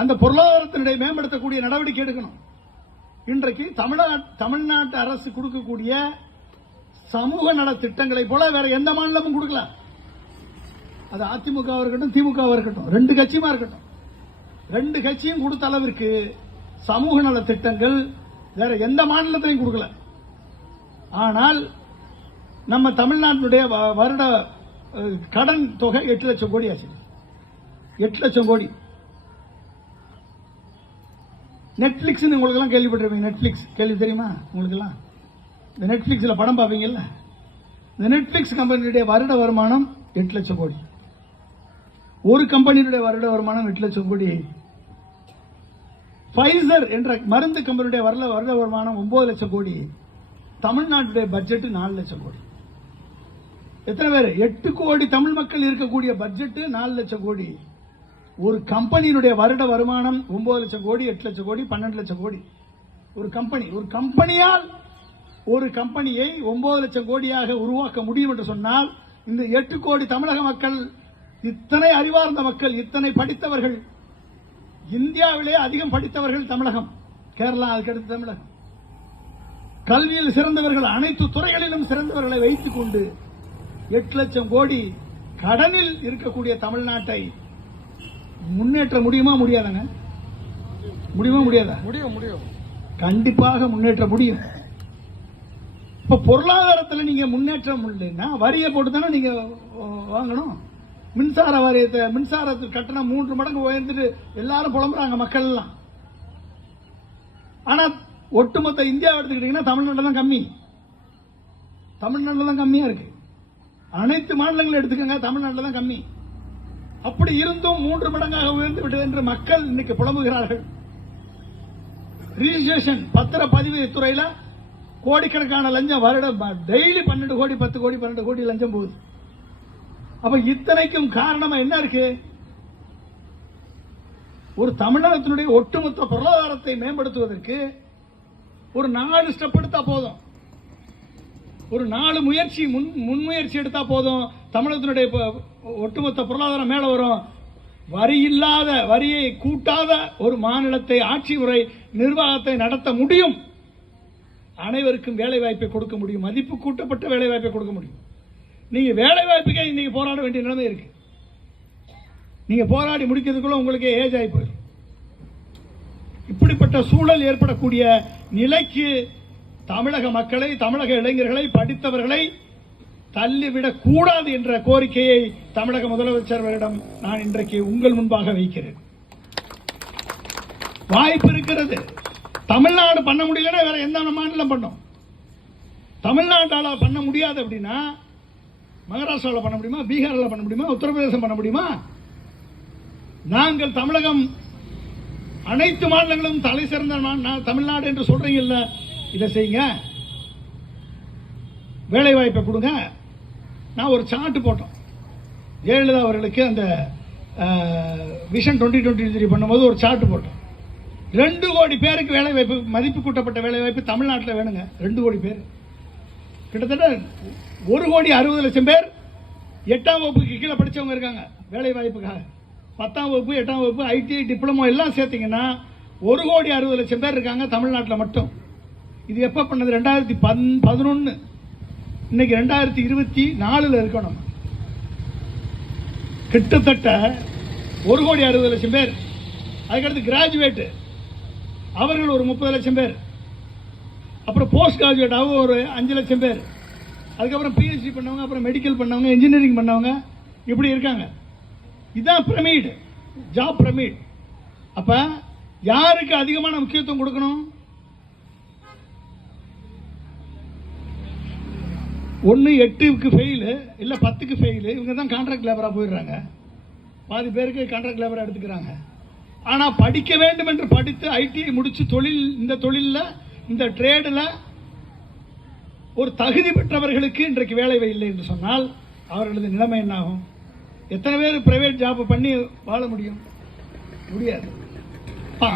அந்த பொருளாதாரத்தினுடைய மேம்படுத்தக்கூடிய நடவடிக்கை எடுக்கணும். இன்றைக்கு தமிழ்நாட்டு அரசு கொடுக்கக்கூடிய சமூக நல திட்டங்களை போல வேற எந்த மாநிலமும் கொடுக்கல. அது அதிமுக இருக்கட்டும், திமுக இருக்கட்டும், 2 கட்சியுமா இருக்கட்டும், 2 கட்சியும் கொடுத்த அளவிற்கு சமூக நல திட்டங்கள் வேற எந்த மாநிலத்திலையும் கொடுக்கல. ஆனால் நம்ம தமிழ்நாட்டினுடைய வருட கடன் தொகை 8 லட்சம் கோடி ஆச்சு. 8 லட்சம் கோடி. நெட்ஃபிளிக்ஸ் உங்களுக்கு எல்லாம் கேள்விப்பட்டிருப்பீங்க. நெட்ஃபிளிக்ஸ் கேள்வி தெரியுமா உங்களுக்கு எல்லாம்? இந்த நெட்ஃபிளிக்ஸ்ல படம் பார்ப்பீங்கல்ல, இந்த நெட்ஃபிளிக்ஸ் கம்பெனியுடைய வருட வருமானம் 8 லட்சம் கோடி. ஒரு கம்பெனியுடைய வருட வருமானம் 8 லட்சம் கோடி. ஃபைசர் என்ற மருந்து கம்பெனியுடைய வருட வருமானம் 9 லட்சம் கோடி. தமிழ்நாட்டுடைய பட்ஜெட் 4 லட்சம் கோடி. எத்தனை பேர்? 8 கோடி தமிழ் மக்கள் இருக்கக்கூடிய பட்ஜெட் 4 லட்சம் கோடி. ஒரு கம்பெனியினுடைய வருட வருமானம் 9 லட்சம் கோடி, 8 லட்சம் கோடி, 12 லட்சம் கோடி. ஒரு கம்பெனியால் ஒரு கம்பெனியை 9 லட்சம் கோடியாக உருவாக்க முடியும் என்று சொன்னால் இந்த 8 கோடி தமிழக மக்கள், இத்தனை அறிவார்ந்த மக்கள், இத்தனை படித்தவர்கள், இந்தியாவிலே அதிகம் படித்தவர்கள் தமிழகம், கேரளா, அதுக்கடுத்து தமிழகம். கல்வியில் சிறந்தவர்கள், அனைத்து துறைகளிலும் சிறந்தவர்களை வைத்துக் கொண்டு 8 லட்சம் கோடி கடனில் இருக்கக்கூடிய தமிழ்நாட்டை முன்னேற்ற முடியுமா? முடியாதுங்க. முடியுமா முடியாதா? முடியும். கண்டிப்பாக முன்னேற்ற முடியும். இப்ப பொருளாதாரத்தில் நீங்க முன்னேற்றம் இல்லைன்னா வரியை போட்டு தானே நீங்க வாங்கணும். மின்சார வாரியத்தை மின்சாரத்துக்கு கட்டணம் 3 மடங்கு உயர்ந்துட்டு எல்லாரும் புலம்புறாங்க மக்கள் எல்லாம். ஆனா ஒட்டுமொத்த இந்தியா எடுத்துக்கிட்டீங்கன்னா தமிழ்நாட்டில் தான் கம்மி. தமிழ்நாட்டில் தான் கம்மியா இருக்கு. அனைத்து மாநிலங்களும் எடுத்துக்கங்க, தமிழ்நாட்டில் தான் கம்மி. அப்படி இருந்தும் 3 மடங்காக உயர்ந்து விட்டது என்று மக்கள் இன்னைக்கு புலம்புகிறார்கள். ரிஜிஸ்ட்ரேஷன் பத்திரப்பதிவு துறையில கோடிக்கணக்கான லஞ்சம் வருடம் டெய்லி 12 கோடி 10 கோடி 12 கோடி லஞ்சம் போகுது. அப்ப இத்தனைக்கும் காரணமா என்ன இருக்கு? ஒரு தமிழகத்தினுடைய ஒட்டுமொத்த பொருளாதாரத்தை மேம்படுத்துவதற்கு ஒரு 4 ஸ்டெப் எடுத்தா போதும், ஒரு 4 முயற்சி முன்முயற்சி எடுத்தா போதும். தமிழகத்தினுடைய ஒட்டுமொத்த பொருளாதாரம் மேல வரும். வரி இல்லாத, வரியை கூட்டாத ஒரு மாநிலத்தை, ஆட்சி முறை நிர்வாகத்தை நடத்த முடியும். அனைவருக்கும் வேலை வாய்ப்பை கொடுக்க முடியும், மதிப்பு கூட்டப்பட்ட வேலை வாய்ப்பை கொடுக்க முடியும். நீங்க வேலை வாய்ப்புக்கே இன்னைக்கு போராட வேண்டிய நிலைமை இருக்கு. நீங்க போராடி முடிக்கிறதுக்குள்ள உங்களுக்கு ஏஜ் ஆகி போயிடும். இப்படிப்பட்ட சூழல் ஏற்படக்கூடிய நிலைக்கு தமிழக மக்களை, தமிழக இளைஞர்களை, படித்தவர்களை தள்ளிவிடக் கூடாது என்ற கோரிக்கையை தமிழக முதலமைச்சர்களிடம் நான் இன்றைக்கு உங்கள் முன்பாக வைக்கிறேன். வாய்ப்பு இருக்கிறது. தமிழ்நாடு பண்ண முடியலன்னா வேற எந்த மாநிலம் பண்ணும்? தமிழ்நாட்டால பண்ண முடியாது அப்படின்னா மகாராஷ்டிராவில் பண்ண முடியுமா? பீகாரில் பண்ண முடியுமா? உத்தரப்பிரதேசம் பண்ண முடியுமா? நாங்கள் தமிழகம் அனைத்து மாநிலங்களும் தலை சிறந்த தமிழ்நாடு என்று சொல்றீங்கல்ல, இதை செய்யுங்க, வேலை வாய்ப்பை கொடுங்க. நான் ஒரு சார்ட் போட்டோம். ஜெயலலிதா அவர்களுக்கு அந்த விஷன் 2023 பண்ணும்போது ஒரு சார்ட் போட்டோம். 2 கோடி பேருக்கு வேலை வாய்ப்பு, மதிப்பு கூட்டப்பட்ட வேலை வாய்ப்பு தமிழ்நாட்டில் வேணுங்க. 2 கோடி பேர், கிட்டத்தட்ட 1,60,00,000 பேர் 8ஆம் வகுப்புக்கு கீழே படிச்சவங்க இருக்காங்க வேலை வாய்ப்புக்காக. 10ஆம் வகுப்பு, 8ஆம் வகுப்பு, ஐடிஐ, டிப்ளமோ எல்லாம் சேர்த்தீங்கன்னா 1,60,00,000 பேர் இருக்காங்க தமிழ்நாட்டில் மட்டும். இது எப்ப பண்ணது? 2011. இன்னைக்கு 2024 இருக்கணும். கிட்டத்தட்ட 1,60,00,000 பேர். அதுக்கடுத்து கிராஜுவேட் அவர்கள் ஒரு 30,00,000 பேர். அப்புறம் போஸ்ட் கிராஜுவேட் அவங்க ஒரு 5,00,000 பேர். அதுக்கப்புறம் பிஹெச்டி பண்ணவங்க, அப்புறம் மெடிக்கல் பண்ணவங்க, இன்ஜினியரிங் பண்ணவங்க, இப்படி இருக்காங்க. இதுதான் பிரமிட், ஜாப் பிரமிட். அப்ப யாருக்கு அதிகமான முக்கியத்துவம் கொடுக்கணும்? ஒன்னு 8க்கு ஃபெயிலு, இல்ல 10க்கு ஃபெயிலு, இவங்க தான் கான்ட்ராக்ட் லேபரா போயிடுறாங்க. பாதி பேருக்கு கான்ட்ராக்ட் லேபரா எடுத்துக்கிறாங்க. ஆனா படிக்க வேண்டும் என்று படித்து ஐடிஐ முடிச்சு இந்த தொழிலில், இந்த ட்ரேடில் ஒரு தகுதி பெற்றவர்களுக்கு இன்றைக்கு வேலை இல்லை என்று சொன்னால் அவர்களது நிலைமை என்ன ஆகும்? எத்தனை பேர் பிரைவேட் ஜாப் பண்ணி வாழ முடியும்? முடியாது.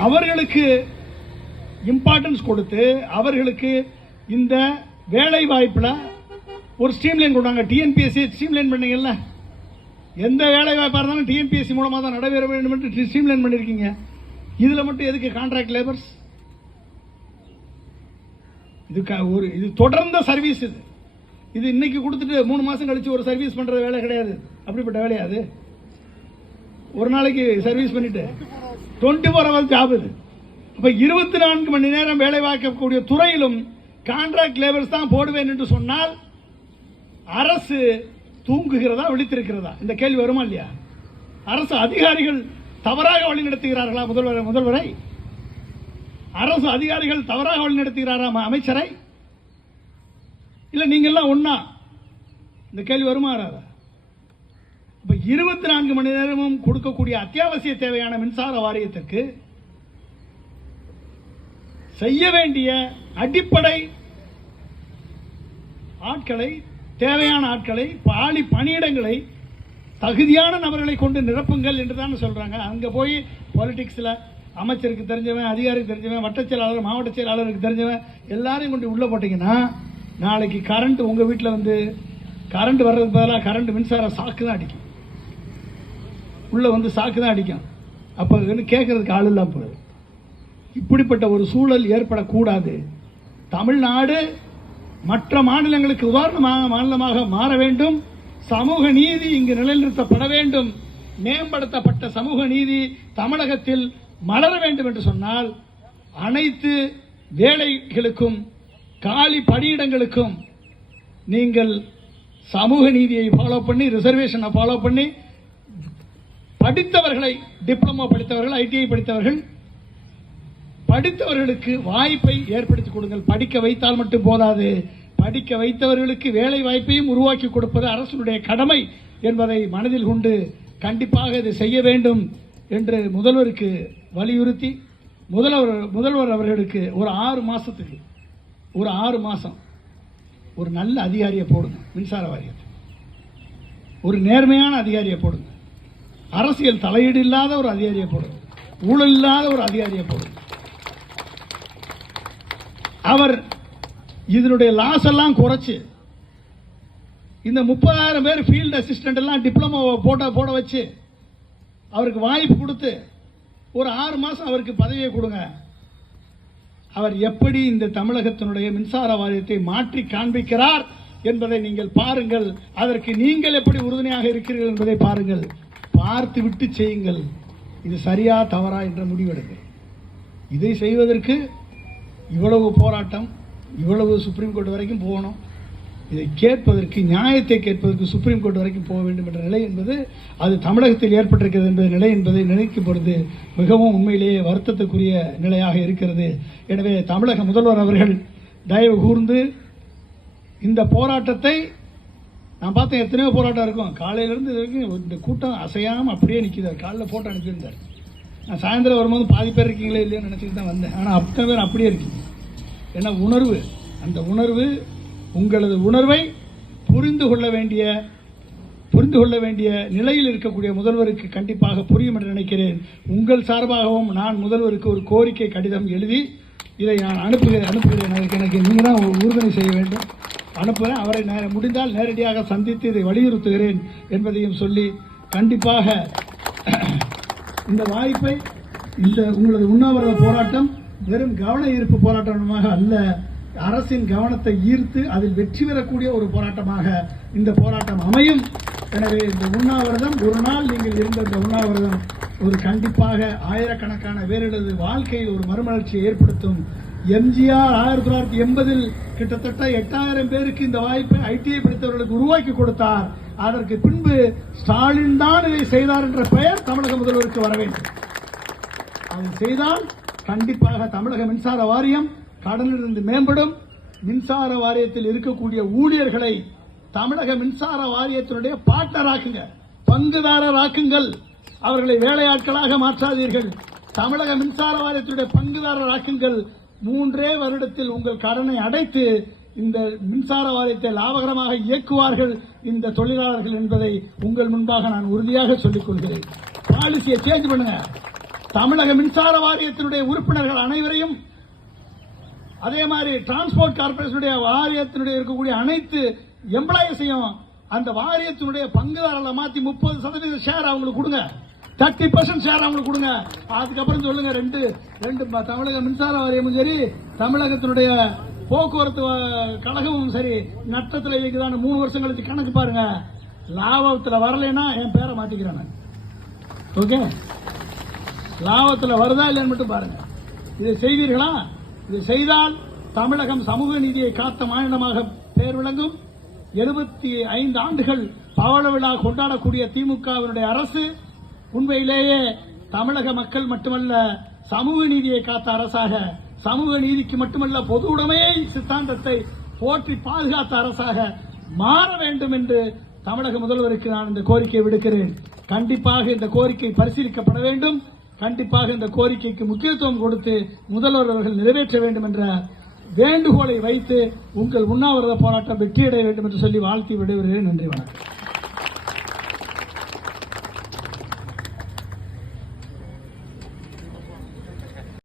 அவர்களுக்கு இம்பார்ட்டன்ஸ் கொடுத்து அவர்களுக்கு இந்த வேலை வாய்ப்புல ஒரு ஸ்ட்ரீம்லைன் கொண்டாங்க. டிஎன்பிஎஸ்சி ஸ்ட்ரீம்லைன் பண்ணீங்கல்ல, எந்த வேலை வாய்ப்பாக இருந்தாலும் டிஎன்பிஎஸ்சி மூலமாக தான் நடைபெற வேண்டும் என்று ஸ்ட்ரீம்லைன் பண்ணியிருக்கீங்க. இதில் மட்டும் எதுக்கு கான்ட்ராக்ட் லேபர்ஸ்? இது தொடர்ந்த சர்வீஸ். இது இன்னைக்கு கொடுத்துட்டு 3 மாசம் கழிச்சு ஒரு சர்வீஸ் பண்ற வேலை கிடையாது. அப்படிப்பட்ட வேலையாது. ஒரு நாளைக்கு சர்வீஸ் பண்ணிட்டு 24 hours ஜாப் இது. அப்ப 24 மணி நேரம் வேலை வாய்க்கக்கூடிய துறையிலும் கான்ட்ராக்ட் லேபர்ஸ் தான் போடுவேன் என்று சொன்னால் அரசு தூங்குகிறதா, விழித்திருக்கிறதா? இந்த கேள்வி வருமா இல்லையா? அரசு அதிகாரிகள் தவறாக வழிநடத்துகிறார்களா முதல்வரை? அரசு அதிகாரிகள் தவறாக வழிநடத்துகிறாரா அமைச்சரை? இல்ல நீங்க எல்லாம் ஒன்னா? இந்த கேள்வி வருமா? இப்ப 24 மணி நேரமும் கொடுக்கக்கூடிய அத்தியாவசிய தேவையான மின்சார வாரியத்திற்கு செய்ய வேண்டிய அடிப்படை ஆட்களை, தேவையான ஆட்களை, பணியிடங்களை தகுதியான நபர்களை கொண்டு நிரப்புங்கள் என்று தான் சொல்றாங்க. அங்க போய் பாலிடிக்ஸ்ல அமைச்சருக்கு தெரிஞ்சவன், அதிகாரிக்கு தெரிஞ்சவன், வட்ட செயலாளர், மாவட்ட செயலாளருக்கு தெரிஞ்சவன் எல்லாரையும் கொண்டு உள்ள போட்டீங்கன்னா நாளைக்கு கரண்ட் உங்க வீட்டில் வந்து கரண்ட் வர்றதுக்கு பதிலாக கரண்ட் மின்சார சாக்கு தான் அடிக்கும். உள்ள வந்து சாக்கு தான் அடிக்கும். அப்போ கேட்கறதுக்கு ஆள் இல்லாம போகுது. இப்படிப்பட்ட ஒரு சூழல் ஏற்படக்கூடாது. தமிழ்நாடு மற்ற மாநிலங்களுக்கு உதாரணமாக மாநிலமாக மாற வேண்டும். சமூக நீதி இங்கு நிலைநிறுத்தப்பட வேண்டும். மேம்படுத்தப்பட்ட சமூக நீதி தமிழகத்தில் மலர வேண்டும் என்று சொன்னால் அனைத்து வேலைகளுக்கும் காலி பணியிடங்களுக்கும் நீங்கள் சமூக நீதியை ஃபாலோ பண்ணி, ரிசர்வேஷனை ஃபாலோ பண்ணி, படித்தவர்களை, டிப்ளமோ படித்தவர்கள், ஐடிஐ படித்தவர்கள், படித்தவர்களுக்கு வாய்ப்பை ஏற்படுத்தி கொடுங்கள். படிக்க வைத்தால் மட்டும் போதாது, படிக்க வைத்தவர்களுக்கு வேலை வாய்ப்பையும் உருவாக்கி கொடுப்பது அரசுடைய கடமை என்பதை மனதில் கொண்டு கண்டிப்பாக இதை செய்ய வேண்டும் என்று முதல்வருக்கு வலியுறுத்தி, முதல்வர் அவர்களுக்கு ஒரு 6 மாசத்துக்கு ஒரு 6 மாசம் ஒரு நல்ல அதிகாரியை போடுங்க. மின்சார வாரியத்தை ஒரு நேர்மையான அதிகாரியை போடுங்க. அரசியல் தலையீடு இல்லாத ஒரு அதிகாரியை போடுங்க. ஊழல் இல்லாத ஒரு அதிகாரியை போடுங்க. அவர் இதனுடைய லாஸ் எல்லாம் குறைச்சு இந்த 30,000 பேர் ஃபீல்டு அசிஸ்டன்ட் எல்லாம் டிப்ளமோ போட வச்சு அவருக்கு வாய்ப்பு கொடுத்து ஒரு 6 மாசம் அவருக்கு பதவியை கொடுங்க. அவர் எப்படி இந்த தமிழகத்தினுடைய மின்சார வாரியத்தை மாற்றி காண்பிக்கிறார் என்பதை நீங்கள் பாருங்கள். அதற்கு நீங்கள் எப்படி உறுதுணையாக இருக்கிறீர்கள் என்பதை பாருங்கள். பார்த்து விட்டு செய்யுங்கள். இது சரியா தவறா என்ற முடிவெடுங்கள். இதை செய்வதற்கு இவ்வளவு போராட்டம், இவ்வளவு சுப்ரீம் கோர்ட் வரைக்கும் போகணும். இதை கேட்பதற்கு, நியாயத்தை கேட்பதற்கு சுப்ரீம் கோர்ட் வரைக்கும் போக வேண்டும் என்ற நிலை என்பது அது தமிழகத்தில் ஏற்பட்டிருக்கிறது என்ற நிலை என்பதை நினைக்கும் பொழுது மிகவும் உண்மையிலேயே வருத்தத்துக்குரிய நிலையாக இருக்கிறது. எனவே தமிழக முதல்வர் அவர்கள் தயவு கூர்ந்து இந்த போராட்டத்தை, நான் பார்த்தேன் எத்தனையோ போராட்டம் இருக்கும், காலையிலிருந்து வரைக்கும் இந்த கூட்டம் அசையாமல் அப்படியே நிற்கிறார். காலையில் போட்டோ அனுப்பியிருந்தார். நான் சாயந்தரம் வரும்போது பாதி பேர் இருக்கீங்களே இல்லைன்னு நினச்சிட்டு தான் வந்தேன். ஆனால் அத்தனை பேர் அப்படியே இருக்கீங்க. ஏன்னா உணர்வு, அந்த உணர்வு, உங்களது உணர்வை புரிந்து கொள்ள வேண்டிய நிலையில் இருக்கக்கூடிய முதல்வருக்கு கண்டிப்பாக புரியும் என்று நினைக்கிறேன். உங்கள் சார்பாகவும் நான் முதல்வருக்கு ஒரு கோரிக்கை கடிதம் எழுதி இதை நான் அனுப்புகிறேன். எனக்கு நீங்கள் தான் உறுதுணை செய்ய வேண்டும். அனுப்புகிறேன். அவரை முடிந்தால் நேரடியாக சந்தித்து இதை வலியுறுத்துகிறேன் என்பதையும் சொல்லி, கண்டிப்பாக இந்த வாய்ப்பை, இந்த உங்களது உண்ணாவிரத போராட்டம் வெறும் கவன ஈர்ப்பு போராட்டமாக அல்ல, அரசின் கவனத்தை ஈர்த்து அதில் வெற்றி பெறக்கூடிய ஒரு போராட்டமாக இந்த போராட்டம் அமையும். எனவே இந்த உண்ணாவிரதம், ஒரு நாள் நீங்கள் இருந்த இந்த உண்ணாவிரதம் ஒரு கண்டிப்பாக ஆயிரக்கணக்கான பேர்களது வாழ்க்கையில் ஒரு மறுமலர்ச்சியை ஏற்படுத்தும். எம்ஜிஆர் 1980 கிட்டத்தட்ட 8,000 பேருக்கு இந்த வாய்ப்பை ஐடிஐ படித்தவர்களுக்கு உருவாக்கி கொடுத்தார். அதற்கு பின்பு ஸ்டாலின் தான் இதை செய்தார் என்ற பெயர் தமிழக முதல்வருக்கு வர வேண்டும். அதை செய்தால் கண்டிப்பாக தமிழக மின்சார வாரியம் கடனிலிருந்து மேம்படும். மின்சார வாரியத்தில் இருக்கக்கூடிய ஊழியர்களை தமிழக மின்சார வாரியத்தினுடைய பார்ட்னராக்குங்க, பங்குதாரராக்குங்கள். அவர்களை வேலையாட்களாக மாற்றாதீர்கள். தமிழக மின்சார வாரியத்தினுடைய பங்குதாரராக்குங்கள். 3 வருடத்தில் உங்கள் கடனை அடைத்து இந்த மின்சார வாரியத்தை லாபகரமாக இயக்குவார்கள் இந்த தொழிலாளர்கள் என்பதை உங்கள் முன்பாக நான் உறுதியாக சொல்லிக் கொள்கிறேன். பாலிசியை சேஞ்ச் பண்ணுங்க. தமிழக மின்சார வாரியத்தினுடைய உறுப்பினர்கள் அனைவரையும், அதே மாதிரி டிரான்ஸ்போர்ட் கார்பரேஷனுடைய வாரியத்தினுடைய இருக்கக்கூடிய அனைத்து எம்ப்ளாயிஸையும் அந்த வாரியத்தினுடைய பங்குதாரர்களை மாற்றி 30% ஷேர் அவங்களுக்கு கொடுங்க. 30% ஷேர் அவங்களுக்கு கொடுங்க. அதுக்கப்புறம் சொல்லுங்க, ரெண்டு தமிழக மின்சார வாரியமும் சரி, தமிழகத்தினுடைய போக்குவரத்து கழகமும் சரி நட்டத்தில் இருக்குதான்னு 3 வருஷம் கழிச்சு கணக்கு பாருங்க. லாபத்தில் வரலைன்னா என் பேரை மாத்திக்கிறேன். ஓகே, லாபத்தில் வருதா இல்லைன்னு மட்டும் பாருங்க. இதை செய்வீர்களா? இதை செய்தால் தமிழகம் சமூக நீதியை காத்த மாநிலமாக பெயர் விளங்கும். 75 ஆண்டுகள் பவள விழா கொண்டாடக்கூடிய திமுகவினுடைய அரசு உண்மையிலேயே தமிழக மக்கள் மட்டுமல்ல, சமூக நீதியை காத்த அரசாக, சமூக நீதிக்கு மட்டுமல்ல பொது உடைமையை சித்தாந்தத்தை போற்றி பாதுகாத்த அரசாக மாற வேண்டும் என்று தமிழக முதல்வருக்கு நான் இந்த கோரிக்கை விடுக்கிறேன். கண்டிப்பாக இந்த கோரிக்கை பரிசீலிக்கப்பட வேண்டும். கண்டிப்பாக இந்த கோரிக்கைக்கு முக்கியத்துவம் கொடுத்து முதல்வர் அவர்கள் நிறைவேற்ற வேண்டும் என்ற வேண்டுகோளை வைத்து உங்கள் உண்ணாவிரத போராட்டம் வெற்றியடைய வேண்டும் என்று சொல்லி வாழ்த்தி விடைபெறுகிறேன். நன்றி, வணக்கம்.